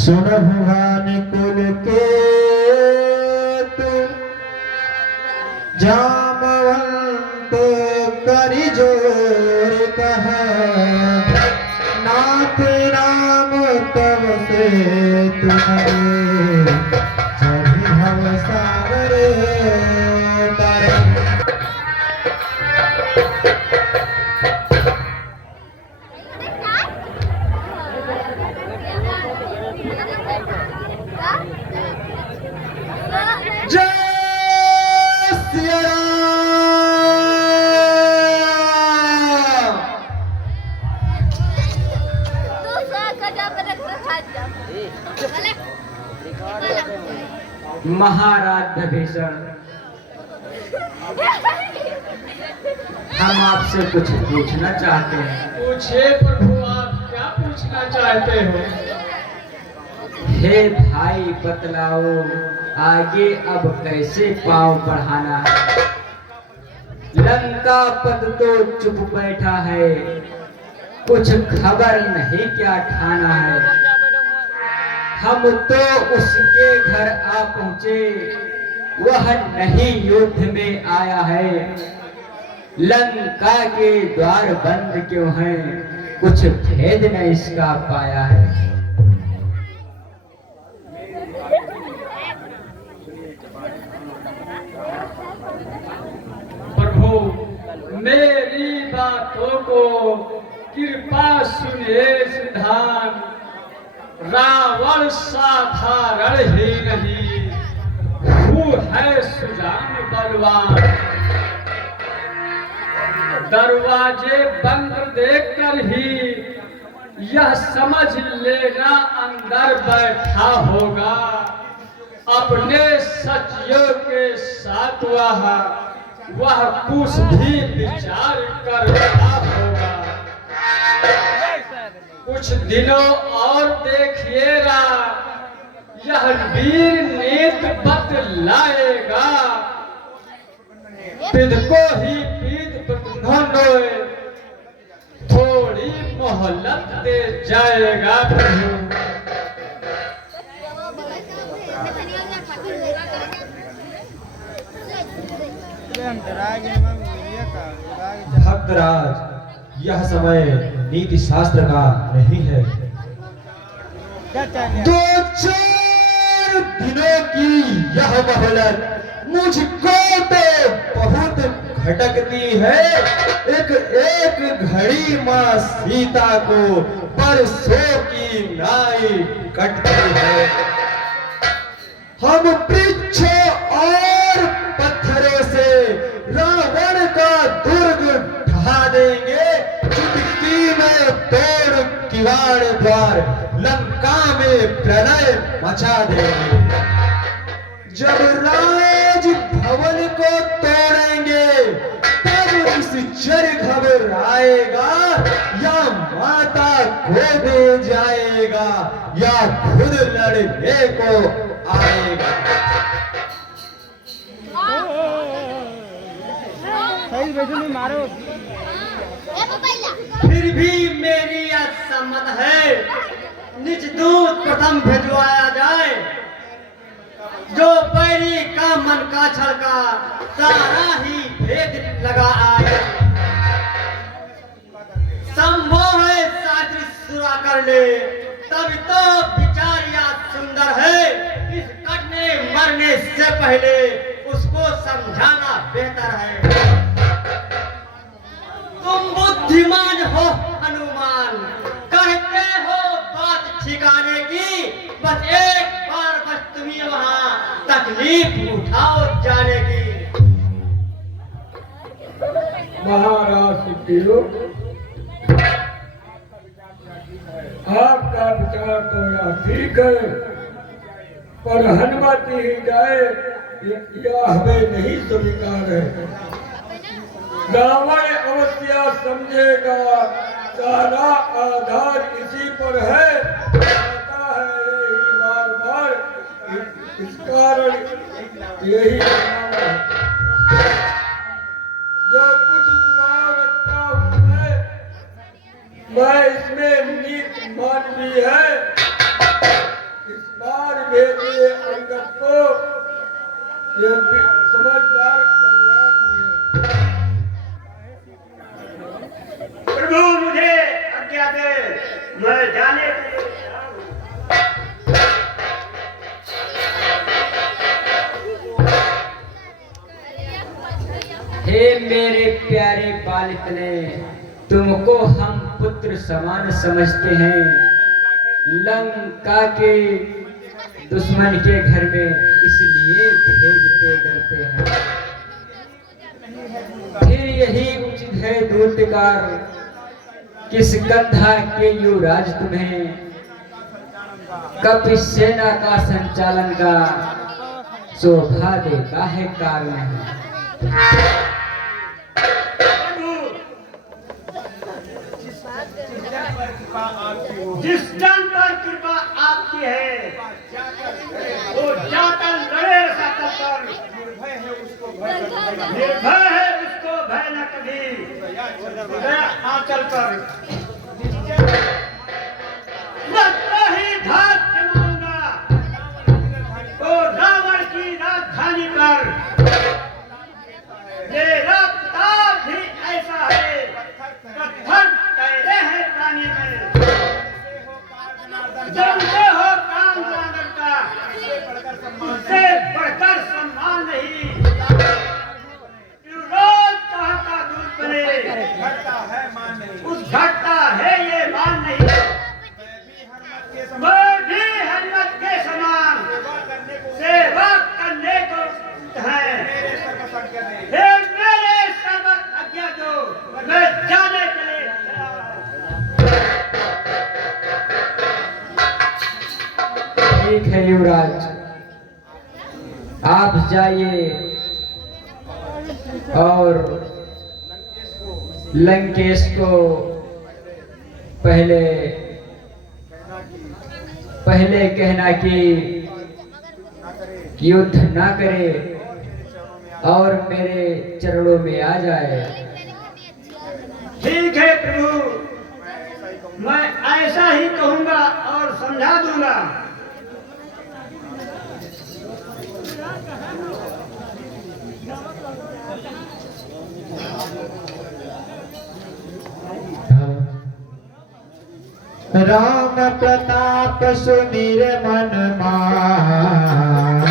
सुन भवानी कुल के तुम जामवंत करि जोर कहा नाथ राम तब से तुम्हारे जभी भव सागरे तर। महाराज विभीषण, हम आपसे कुछ पूछना चाहते हैं। पूछे प्रभु, आप क्या पूछना चाहते हो? हे भाई बतलाओ, आगे अब कैसे पांव बढ़ाना? लंका पद तो चुप बैठा है, कुछ खबर नहीं क्या ठाना है। हम तो उसके घर आ पहुंचे, वह नहीं युद्ध में आया है। लंका के द्वार बंद क्यों हैं, कुछ भेद न इसका पाया है। प्रभु, मेरी बातों को कृपा सुनिए सिद्धांत। रावण साधारण ही नहीं, वो है सुजान बलवान। दरवाजे बंद देखकर ही यह समझ लेना अंदर बैठा होगा। अपने सचियों के साथ वह कुछ भी विचार कर रहा होगा। कुछ दिनों और देखिएगा, यह वीर नीत बतलाएगा। पिद को ही पीद बतनोए, थोड़ी मोहलत दे जाएगा प्रभु। भक्तराज, यह समय नीति शास्त्र का नहीं है। दो चार दिनों की यह मोहलत मुझको तो बहुत खटकती है। एक एक घड़ी माँ सीता को परसों की नाई कटती है। हम वृक्षों और पत्थरों से रावण का दुर्ग ढहा देंगे। चुटकी में तोड़ किवाड़ द्वार, लंका में प्रलय मचा देंगे। जब राज भवन को तोड़ेंगे, तब इस चर घबराएगा, या माता को दे जाएगा, या खुद लड़ने को आएगा। मारो। फिर भी मेरी यह सम्मत है, निज दूत प्रथम भिजवाया जाए। जो बैरी का मन का छलका, सारा ही भेद लगा आए। संभव है साथी सुरा कर ले, तब तो विचार या सुंदर है। इस कटने मरने से पहले उसको समझाना बेहतर है। तुम बुद्धिमान हो हनुमान, कहते हो बात ठिकाने की। बस एक बार बस तुम्हें वहां तकलीफ उठाओ जाने की। महाराज सुग्रीव, आपका विचार तो यह ठीक है, पर हनुमति ही जाए यह हमें नहीं स्वीकार है। रावण अवश्य समझेगा, सारा आधार इसी पर है। कहता है यही बार बार, इस कारण यही जो कुछ सुनाव रखता हूँ मैं इसमें नीत मानवी है। इस बार भेजिए अंगद को। यह भी समझदार बलवान है। प्रभु मुझे आज्ञा दे, मैं जाने के लिए तैयार हूं। हे मेरे प्यारे बालिक ने, तुमको हम पुत्र समान समझते हैं। लंका के दुश्मन के घर में इसलिए भेजते डरते हैं। फिर यही उचित है दूतकार, किस गंधा के युवराज तुम्हें कब इस सेना का संचालन का शोभा देता है कारण है। जिस जन पर कृपा आपकी है, वो जाकर लड़े रसातल पर। निर्भय है उसको भय न कभी, दया आंचल पर। लगता ही धाक जमाऊंगा वो रावण की राजधानी पर। मेरा प्रताप भी ऐसा है, पत्थर तैरे हैं पानी में। जानते हो काम जनार्दन का, उससे बढ़कर सम्मान नहीं। रोज कहा का दूध बने, उस घटता है ये मान नहीं। मैं भी हनुमत के समान सेवा करने को है। मेरे सर्वत आज्ञा दो, मैं जाने के लिए तैयार हूं। ठीक है युवराज, आप जाइए और लंकेश को पहले कहना कि युद्ध ना करे और मेरे चरणों में आ जाए। ठीक है प्रभु, मैं ऐसा ही कहूंगा और समझा दूंगा। राम प्रताप सुमिर मन मान,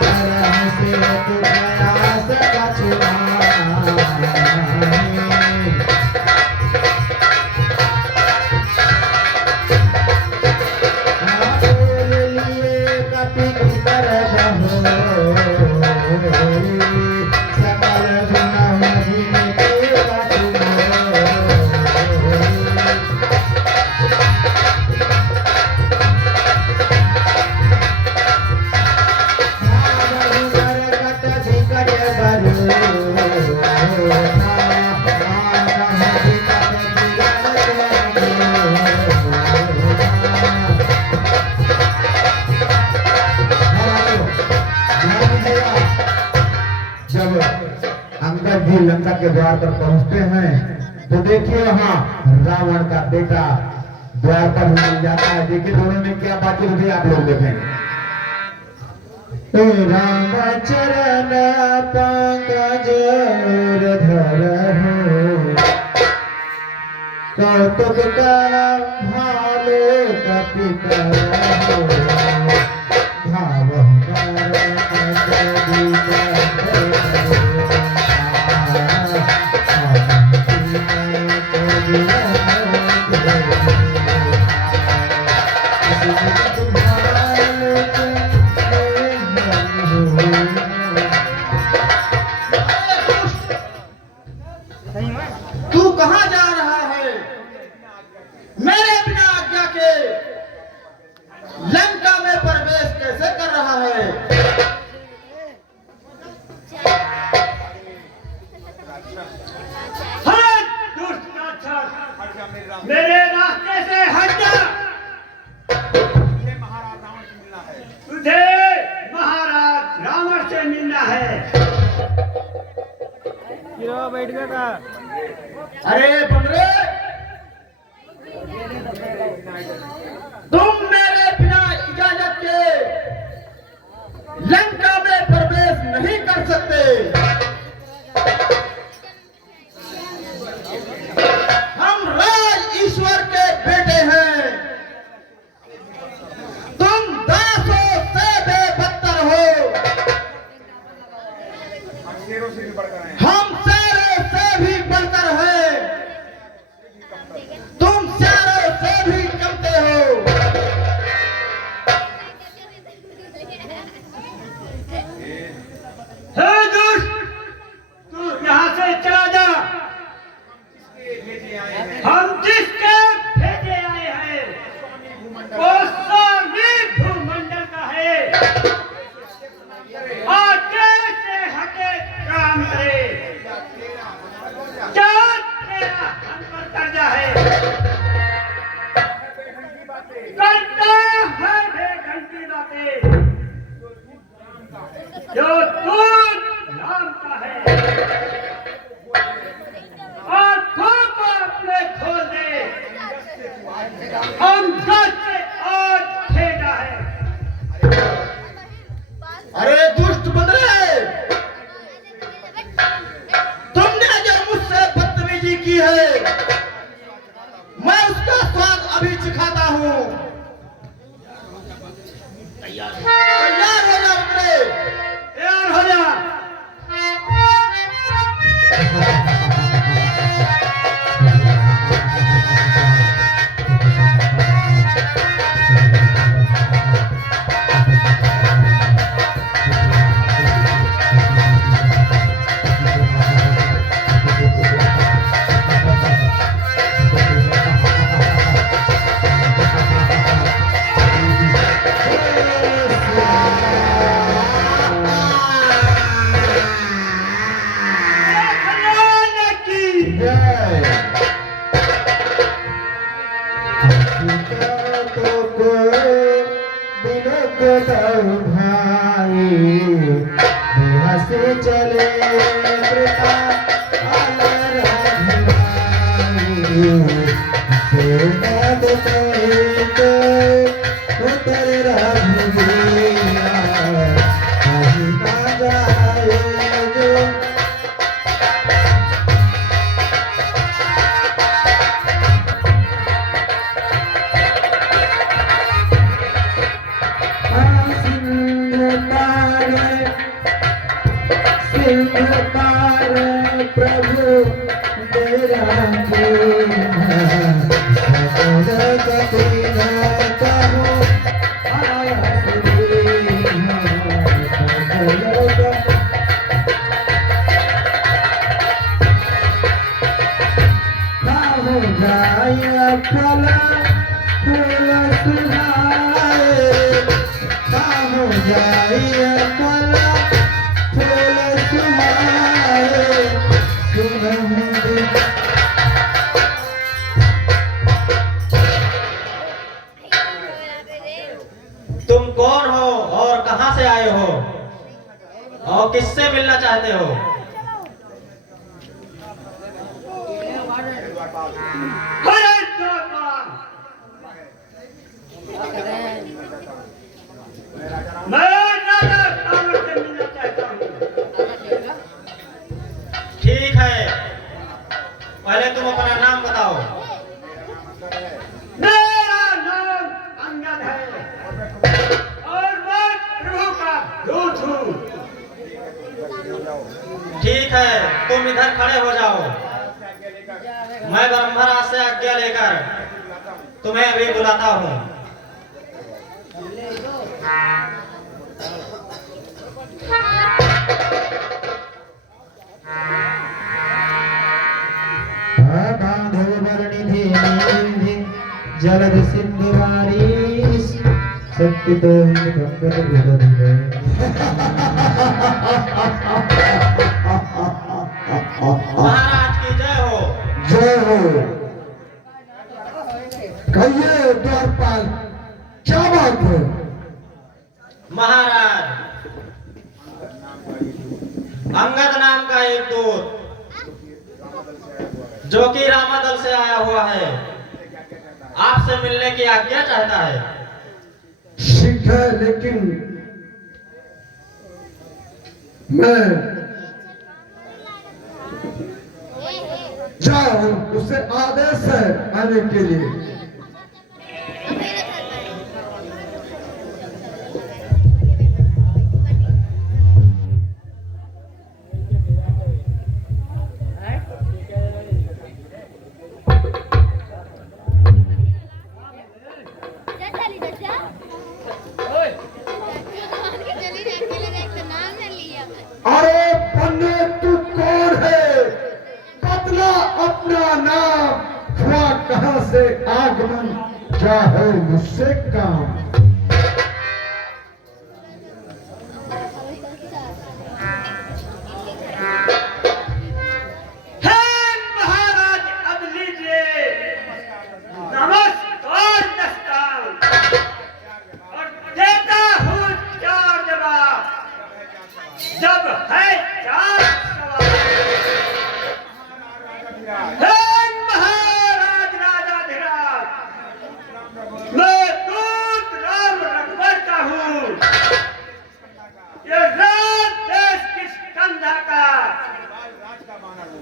करम सिरत प्रयास कछुआन। बोल लिए कपि कर बहो, सकल गुण जिनके कछुआ। जब अंगद जी लंका के द्वार पर पहुंचते हैं तो देखिए वहाँ रावण का बेटा द्वार पर मिल जाता है। देखिए दोनों में क्या बात होती है, आप लोग देखें। राम चरण पंकज धरहु, कौतुक कर भालो कपि करहु। भावहु तू कहाँ जा रहा है? मेरे बिना आज्ञा के लंका में प्रवेश कैसे कर रहा है? हट दुष्ट राक्षस, मेरे रास्ते से हट जा। तुझे महाराज रावण से मिलना है। बैठ गया था। अरे बंदरे, तुम मेरे बिना इजाजत के लंका में प्रवेश नहीं कर सकते। हम राज ईश्वर के बेटे हैं, तुम दासों से बेबदतर हो। हम शेरों से भी बढ़कर हैं, तुम शेरों से भी कमते हो। हे दुष्ट, तू यहाँ से चला जा। हम जिसके भेजे आए हैं वो स्वामी भूमंडल का है। आगे से हटे काम करे, क्या तेरा हम पर कर्जा है। करता है बेढंगी बातें जो तू नाम का है। आंखों को अपने खोल दे, अंगद से और खेदा है। अरे दुष्ट बंदरे, तुमने जो मुझसे बदतमीजी की है, मैं उसका स्वाद अभी चिखाता हूँ। तैयार हो जा बंदरे, तैयार हो जा। खजाने की से चले कृपा उतर रघुवीरा कहीं ना जाए जो। सिंह पार प्रभु तेरा फला फूल सुनाए हो जाए फला फूल सुनाए तुम कौन हो और कहां से आए हो और किससे मिलना चाहते हो? मैं राजा रावण से मिलना चाहता हूं। ठीक है, पहले तुम अपना नाम बताओ। मेरा नाम अंगद है और मैं प्रभु का दूत हूँ। ठीक है, तुम इधर खड़े हो जाओ। मैं ब्रह्मराज से आज्ञा लेकर तुम्हें अभी बुलाता हूँ। बांधव वर्णिधि निधि जलद सिंधु वारी शक्ति तो महाराज की जय हो। जय हो। कहिए द्वारपाल, क्या बात है? महाराज, अंगद नाम का एक दूत जो कि रामादल से आया हुआ है, आपसे मिलने की आज्ञा चाहता है। ठीक है, लेकिन मैं जाऊं, उसे आदेश है आने के लिए। अरे बन्ने, तू कौन है? बदला अपना नाम। हुआ कहां से आगमन, क्या है मुझसे काम? हे महाराज, अब लीजिए नमस्कार दस्तार और देता हूँ चार जवाब। जब है चार सवाल। हे महाराज राजाधिराज, मैं दूत राम रघुवर का हूँ। ये राज देश की स्कंधा का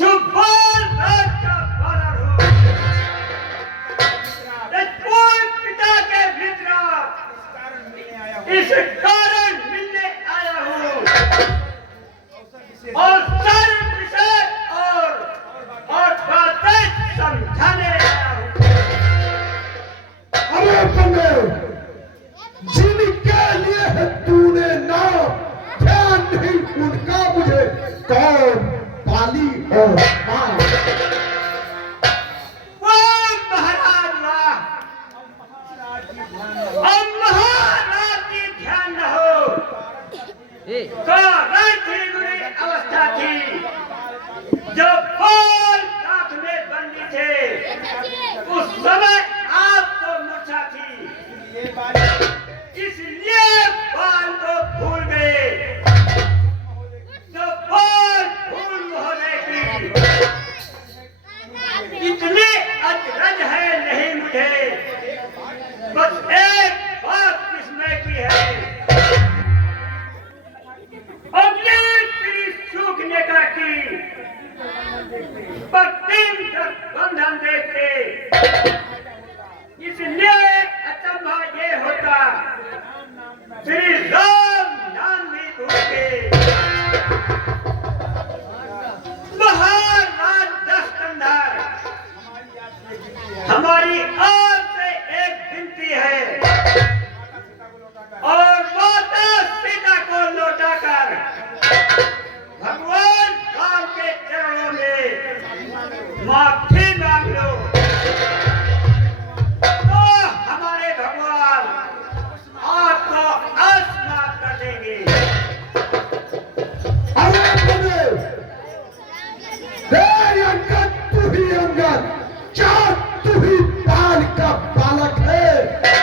जो बोल राज का बानर हूँ। इस पूर्ण पिता के विद्रोह इस कारण मिलने आया हूँ और सारे विषय और बातें समझाने आया हूँ। अरे बन्ने, जिनके लिए है तूने नाम, ध्यान नहीं उनका मुझे, कौन पाली और मां? वाह महाराज वाह, अब महाराज की ध्यान न हो। बुरी अवस्था थी जब बाल हाथ में बंदी थे, उस समय आपको मूर्छा थी, इसलिए बाल को भूल गए। तो बाल भूल होने की इतनी अचरज है नहीं मुझे, बस एक बात किस्में की है। अपनी पीठ सूखने का की पर दिन तक बंधन देखते, इसलिए अचंभा ये होता श्री राम नाम भी भूलते। महाराज दस्तंधर, हमारी आपसे एक विनती है और माता सीता को लौटाकर भगवान राम के चरणों में माफी मांग लो, तो हमारे भगवान आपको आसमान कर देंगे। अरे बन्ने, हे अंगद, तू ही अंगद, क्या तू ही बाल का बालक है?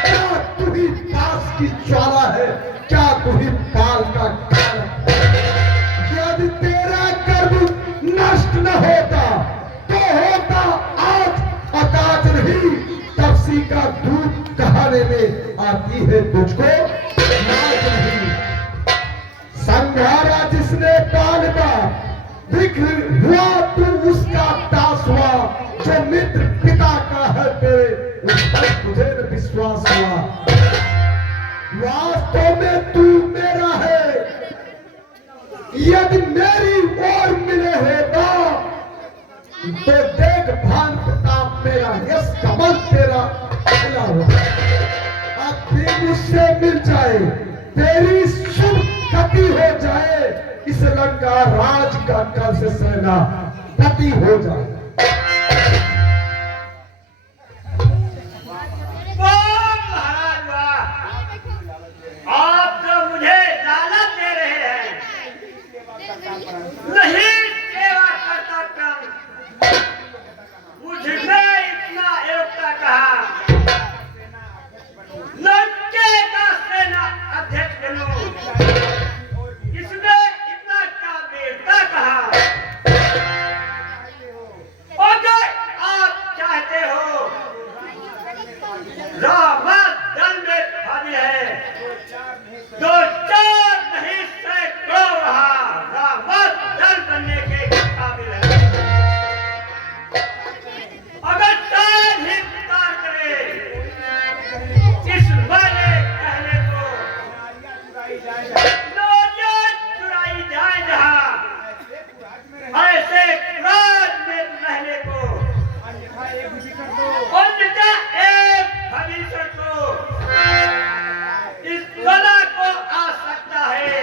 क्या तू ही पास की ज्वाला है? क्या तू ही बाल का कालक? यदि तेरा गर्भ नष्ट न होता तो होता आज अकाज नहीं। तपसी का दूध कहाने में आती है तुझको लाज नहीं। संघारा जिसने बाल का विघ्न हुआ, तू उसका दास हुआ। जो मित्र पिता का है तेरे, उस पर तुझे न विश्वास हुआ। वास्तव में तू मेरा है, यदि मेरी ओर मिले होता तो देख भान प्रताप मेरा, यश कमल तेरा मिला होता। अब भी मुझसे मिल जाए, तेरी शुभ गति हो जाए, इस लंका राज का कल से सेना पति हो जाए। वाह महाराज वाह, आप तो मुझे लालच दे रहे हैं, नहीं सेवा करता क्रम मुझमें इतना योग्यता कहा। लंके का सेना अध्यक्ष बनूं, इसमें इतना क्या वीरता कहा। रावण दल में भारी है, दो चार नहीं सैकड़ों वहाँ रावण दल बनने के काबिल है। अगर शायद ही विचार करे इस वाले कहने को, नौजवान चुराई जाए जहाँ ऐसे क्रोध में रहने को, अन्यथा एक भविष्य को इस कला को आ सकता है।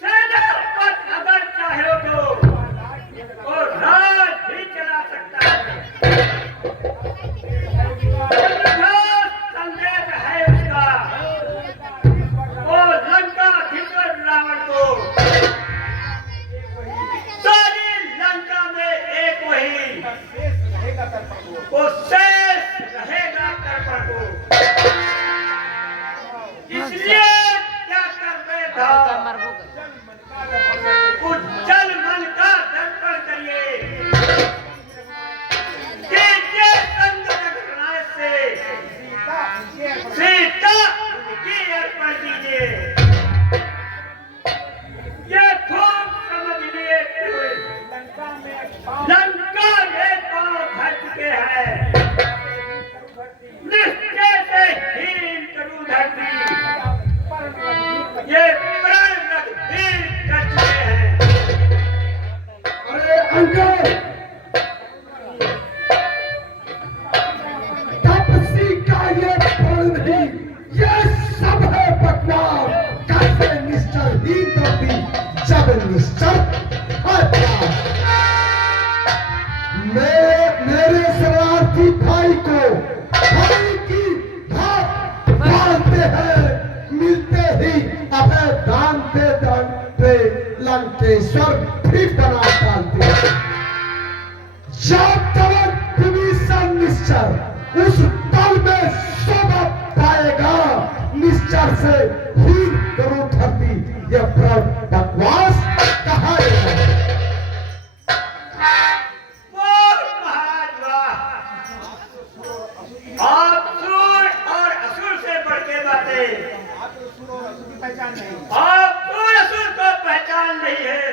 सेनापति अगर चाहे तो राज भी चला सकता है। संदेश है उसका, वो लंका धिक्कर रावण को, सारी लंका में एक वही, वो शेष रहेगा कर्पण को। इसलिए क्या कर बैठा, उज्जल मन का दर्पण करिए, कीजिए संग जगन्नाथ से सीता की अर्पण कीजिए। ये खूब समझ लिए लंका में पांव धर चुके हैं, निश्चय से हीन करूं धरती, ये प्राण रख हीन कर चुके हैं। अरे अंकल, तपसी का ये फल नहीं, ये सब है बकवास। कैसे निश्चल ही करती जब निश्चल मेरे शरारती भाई को भाई की भात डालते हैं, मिलते ही अभय दान दे लंकेश्वर भी बना डालते हैं। जब तक विभीषण निश्चर उस पल में शोभा पाएगा, निश्चर से ही करो धरती, यह बकवास कहा है। आप सूर और असुर से बढ़ के बातें, आप सूर असुर को पहचान नहीं है।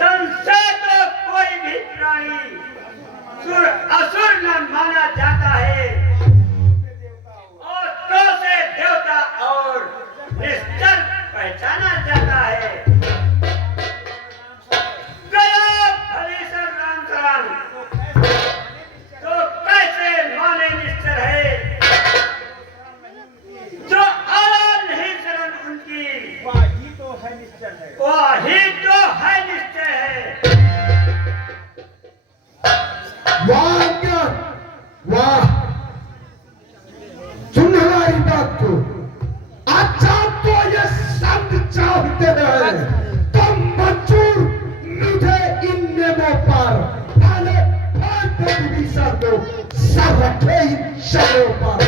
तन से तो कोई भी प्राणी सुर असुर न माना जाता है, और तो से देवता और निश्चल पहचाना जाता है। गया भलीसर राम शरण, तो कैसे माने निश्चल है, जो आया नहीं शरण उनकी, वही तो है निश्चय है। वाह ज्ञान, वाह, सुन हमारी बात को। अच्छा तो ये शब्द चाहते हैं, तुम मंजूर मुझे इन नियमों पर, पहले विभीषण को सर रखे इन शब्दों पर।